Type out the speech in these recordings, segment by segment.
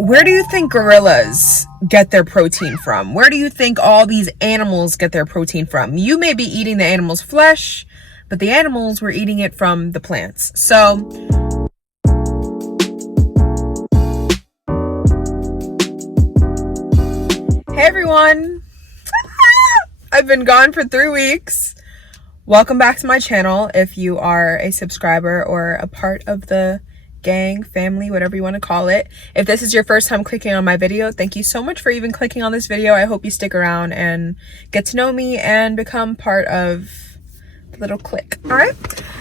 Where do you think gorillas get their protein from? Where do you think all these animals get their protein from? You may be eating the animal's flesh, but the animals were eating it from the plants. So, hey everyone! I've been gone for 3 weeks. Welcome back to my channel if you are a subscriber or a part of the gang, family, whatever you want to call it. If this is your first time clicking on my video, thank you so much for even clicking on this video. I hope you stick around and get to know me and become part of the little clique. All right,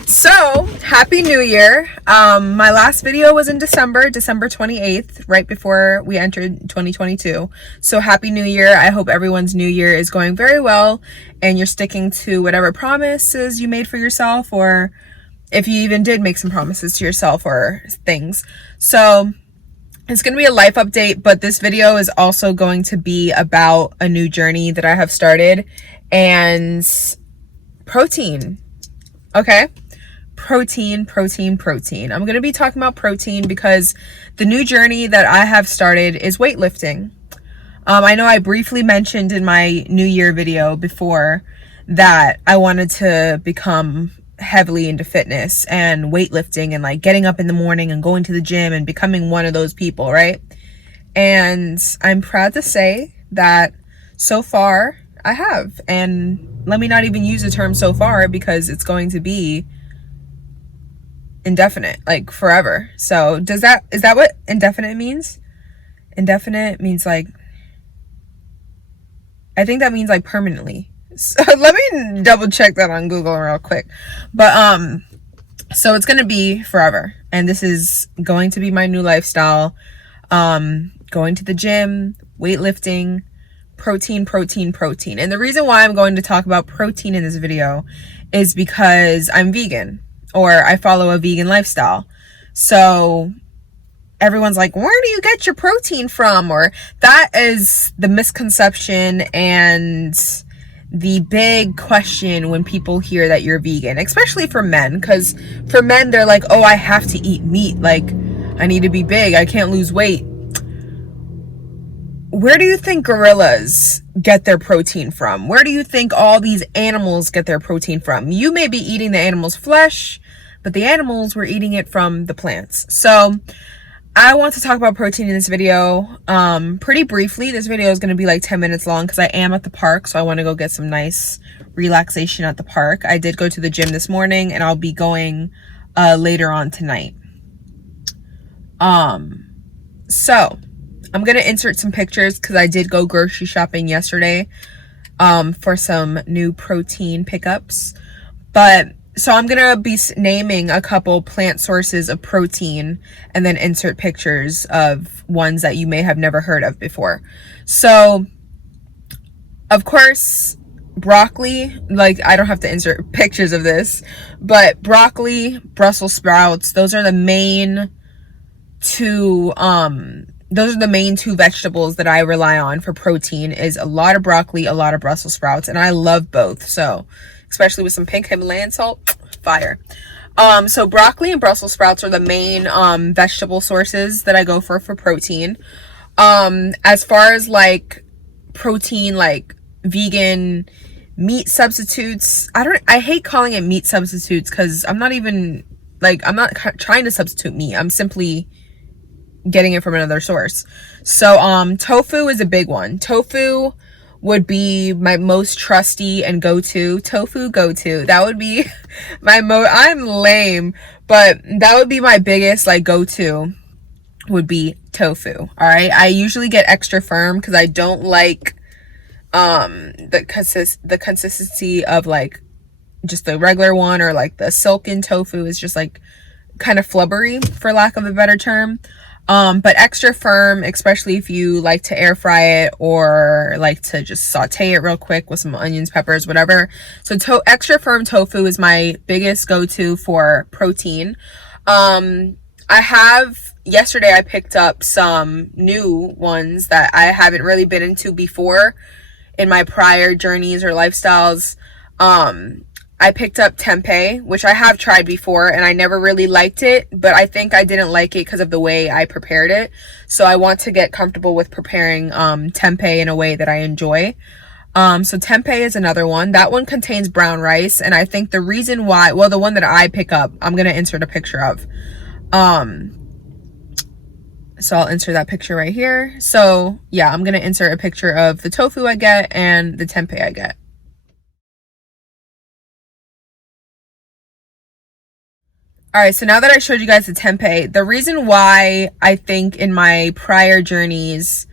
so happy new year. My last video was in December 28th, right before we entered 2022. So happy new year. I hope everyone's new year is going very well and you're sticking to whatever promises you made for yourself, or if you even did make some promises to yourself or things. So it's going to be a life update, but this video is also going to be about a new journey that I have started, and protein. Okay, protein. I'm going to be talking about protein because the new journey that I have started is weightlifting. I know I briefly mentioned in my New Year video before that I wanted to become heavily into fitness and weightlifting and like getting up in the morning and going to the gym and becoming one of those people, right? And I'm proud to say that so far I have. And let me not even use the term so far because it's going to be indefinite, like forever. So is that what indefinite means? Indefinite means like, I think that means like permanently. So let me double check that on Google real quick. But so it's gonna be forever, and this is going to be my new lifestyle. Going to the gym, weightlifting, protein. And the reason why I'm going to talk about protein in this video is because I'm vegan, or I follow a vegan lifestyle. So everyone's like, where do you get your protein from? Or that is the misconception and the big question when people hear that you're vegan, especially for men, because for men, they're like, oh, I have to eat meat. Like, I need to be big. I can't lose weight. Where do you think gorillas get their protein from? Where do you think all these animals get their protein from? You may be eating the animal's flesh, but the animals were eating it from the plants. So I want to talk about protein in this video pretty briefly. This video is going to be like 10 minutes long because I am at the park, so I want to go get some nice relaxation at the park. I did go to the gym this morning, and I'll be going later on tonight. So I'm going to insert some pictures because I did go grocery shopping yesterday for some new protein pickups. So I'm going to be naming a couple plant sources of protein and then insert pictures of ones that you may have never heard of before. So, of course, broccoli, like I don't have to insert pictures of this, but broccoli, Brussels sprouts, those are the main two vegetables that I rely on for protein. Is a lot of broccoli, a lot of Brussels sprouts, and I love both. So especially with some pink Himalayan salt, fire. So broccoli and Brussels sprouts are the main vegetable sources that I go for protein. As far as like protein, like vegan meat substitutes, I hate calling it meat substitutes because I'm not trying to substitute meat. I'm simply getting it from another source. So tofu is a big one. Tofu would be my most trusty and go-to. That would be my I'm lame, but that would be my biggest like go-to would be tofu. All right, I usually get extra firm because I don't like the consistency of like just the regular one, or like the silken tofu is just like kind of flubbery, for lack of a better term. But extra firm, especially if you like to air fry it or like to just saute it real quick with some onions, peppers, whatever. So extra firm tofu is my biggest go-to for protein. Yesterday I picked up some new ones that I haven't really been into before in my prior journeys or lifestyles. I picked up tempeh, which I have tried before and I never really liked it, but I think I didn't like it because of the way I prepared it. So I want to get comfortable with preparing tempeh in a way that I enjoy. So tempeh is another one. That one contains brown rice, and I think the reason why, well, the one that I pick up, I'm gonna insert a picture of. So I'll insert that picture right here. So yeah, I'm gonna insert a picture of the tofu I get and the tempeh I get. All right, so now that I showed you guys the tempeh, the reason why I think in my prior journeys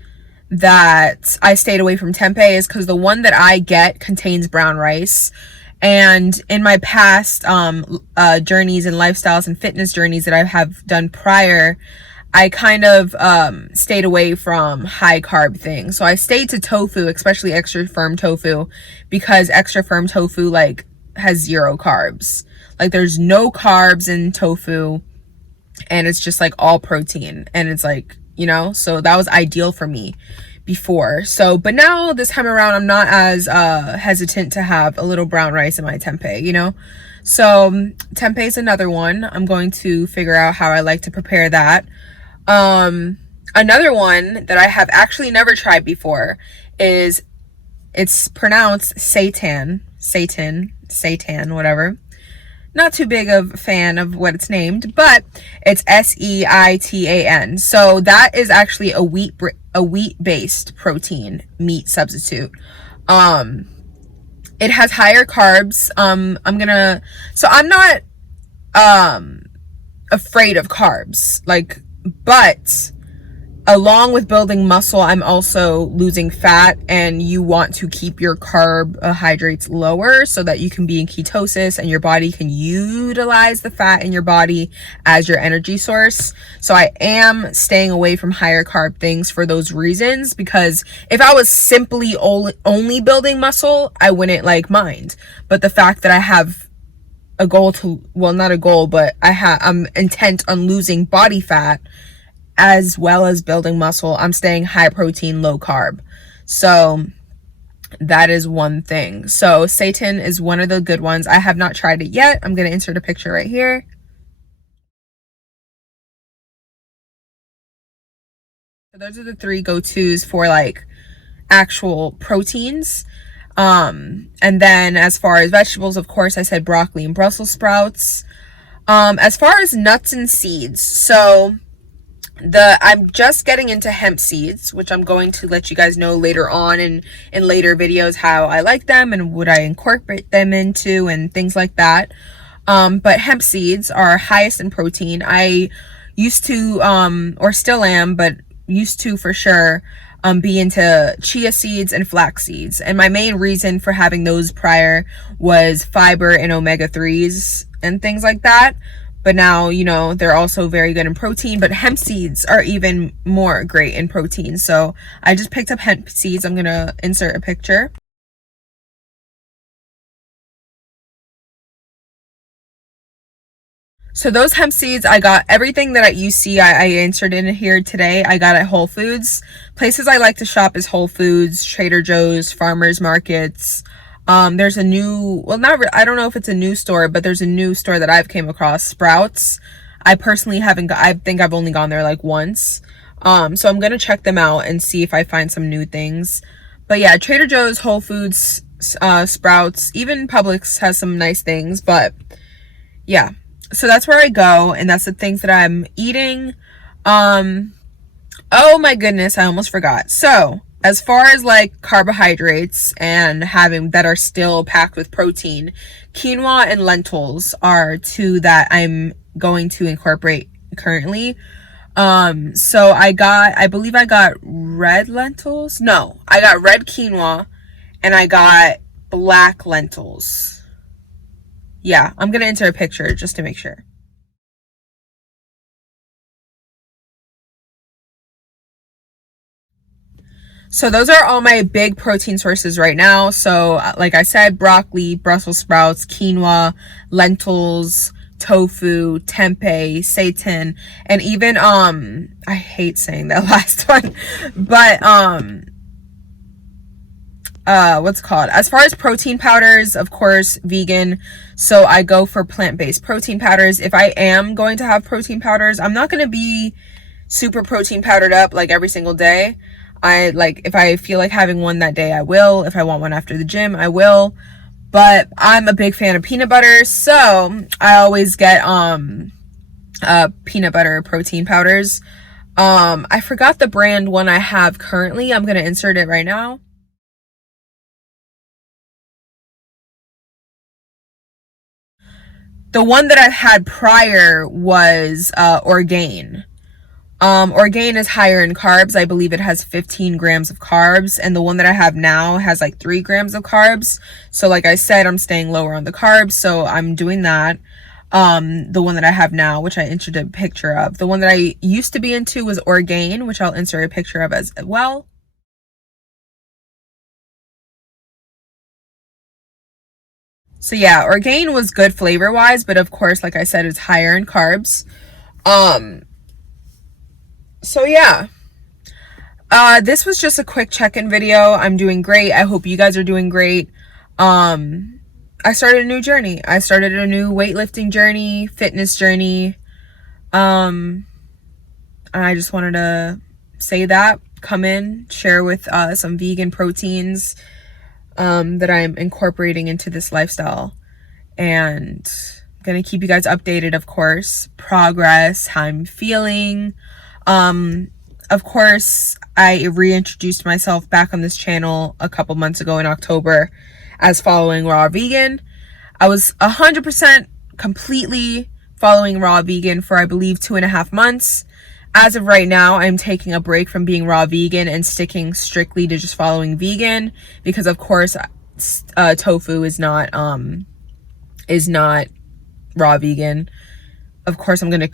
that I stayed away from tempeh is because the one that I get contains brown rice. And in my past journeys and lifestyles and fitness journeys that I have done prior, I kind of stayed away from high carb things. So I stayed to tofu, especially extra firm tofu, because extra firm tofu like has 0 carbs. Like there's no carbs in tofu, and it's just like all protein, and it's like, you know, so that was ideal for me before. So, but now this time around, I'm not as hesitant to have a little brown rice in my tempeh, you know? So tempeh is another one. I'm going to figure out how I like to prepare that. Another one that I have actually never tried before is, it's pronounced seitan, whatever. Not too big of a fan of what it's named, but it's seitan. So that is actually a wheat-based protein meat substitute. It has higher carbs. I'm not afraid of carbs, like, but along with building muscle, I'm also losing fat, and you want to keep your carbohydrates lower so that you can be in ketosis and your body can utilize the fat in your body as your energy source. So I am staying away from higher carb things for those reasons, because if I was simply only building muscle, I wouldn't like mind. But the fact that I have a goal to, well, not a goal, but I'm intent on losing body fat as well as building muscle, I'm staying high protein, low carb. So that is one thing. So seitan is one of the good ones. I have not tried it yet. I'm going to insert a picture right here. So those are the 3 go-tos for like actual proteins. And then as far as vegetables, of course, I said broccoli and Brussels sprouts. As far as nuts and seeds, so I'm just getting into hemp seeds, which I'm going to let you guys know later on in later videos how I like them and what I incorporate them into and things like that. But hemp seeds are highest in protein. I used to, or still am, but used to for sure, be into chia seeds and flax seeds. And my main reason for having those prior was fiber and omega-3s and things like that. But now, you know, they're also very good in protein, but hemp seeds are even more great in protein. So I just picked up hemp seeds. I'm going to insert a picture. So those hemp seeds, I got everything that you see I answered in here today. I got at Whole Foods. Places I like to shop is Whole Foods, Trader Joe's, farmers markets. There's a new, well, I don't know if it's a new store, but there's a new store that I've came across, Sprouts. I personally haven't, I think I've only gone there like once. So I'm going to check them out and see if I find some new things. But yeah, Trader Joe's, Whole Foods, Sprouts, even Publix has some nice things, but yeah. So that's where I go, and that's the things that I'm eating. Oh my goodness, I almost forgot. So as far as like carbohydrates and having that are still packed with protein, quinoa and lentils are 2 that I'm going to incorporate currently. So I believe I got red lentils. No, I got red quinoa and I got black lentils. Yeah, I'm going to enter a picture just to make sure. So those are all my big protein sources right now. So like I said, broccoli, Brussels sprouts, quinoa, lentils, tofu, tempeh, seitan, and even I hate saying that last one, but what's it called? As far as protein powders, of course, vegan. So I go for plant-based protein powders. If I am going to have protein powders, I'm not going to be super protein powdered up like every single day. If I feel like having one that day, I will. If I want one after the gym, I will. But I'm a big fan of peanut butter, so I always get peanut butter protein powders. I forgot the brand one I have currently. I'm gonna insert it right now. The one that I had prior was Orgain. Orgain is higher in carbs. I believe it has 15 grams of carbs, and the one that I have now has like 3 grams of carbs. So like I said, I'm staying lower on the carbs, so I'm doing that. The one that I have now, which I inserted a picture of. The one that I used to be into was Orgain, which I'll insert a picture of as well. So yeah, Orgain was good flavor wise, but of course, like I said, it's higher in carbs. So yeah, this was just a quick check-in video. I'm doing great. I hope you guys are doing great. I started a new journey. I started a new weightlifting journey, fitness journey. And I just wanted to say that, come in, share with some vegan proteins that I'm incorporating into this lifestyle. And I'm gonna keep you guys updated, of course, progress, how I'm feeling. Of course, I reintroduced myself back on this channel a couple months ago in October as following Raw Vegan. I was 100% completely following Raw Vegan for, I believe, 2.5 months. As of right now, I'm taking a break from being Raw Vegan and sticking strictly to just following vegan, because of course, tofu is not raw vegan. Of course, I'm gonna,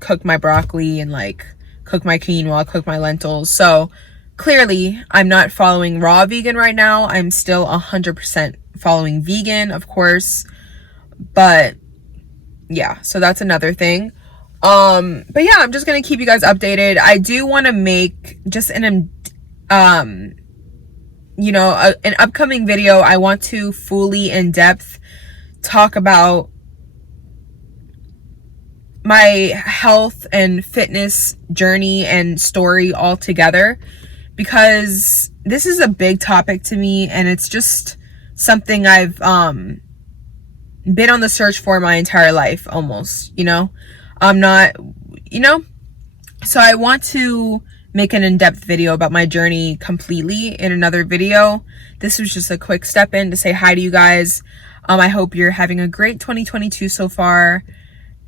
cook my broccoli and like cook my quinoa, cook my lentils. So clearly, I'm not following raw vegan right now. I'm still 100% following vegan, of course. But yeah, so that's another thing. But yeah, I'm just gonna keep you guys updated. I do want to make just an upcoming video. I want to fully in depth talk about my health and fitness journey and story all together, because this is a big topic to me, and it's just something I've been on the search for my entire life almost, I'm not, so I want to make an in-depth video about my journey completely in another video. This was just a quick step in to say hi to you guys. I hope you're having a great 2022 so far,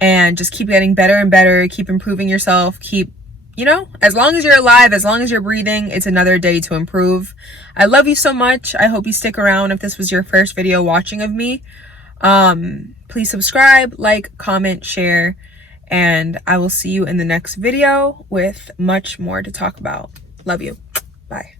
and just keep getting better and better, keep improving yourself, keep, as long as you're alive, as long as you're breathing, it's another day to improve. I love you so much. I hope you stick around if this was your first video watching of me. Please subscribe, like, comment, share, and I will see you in the next video with much more to talk about. Love you. Bye.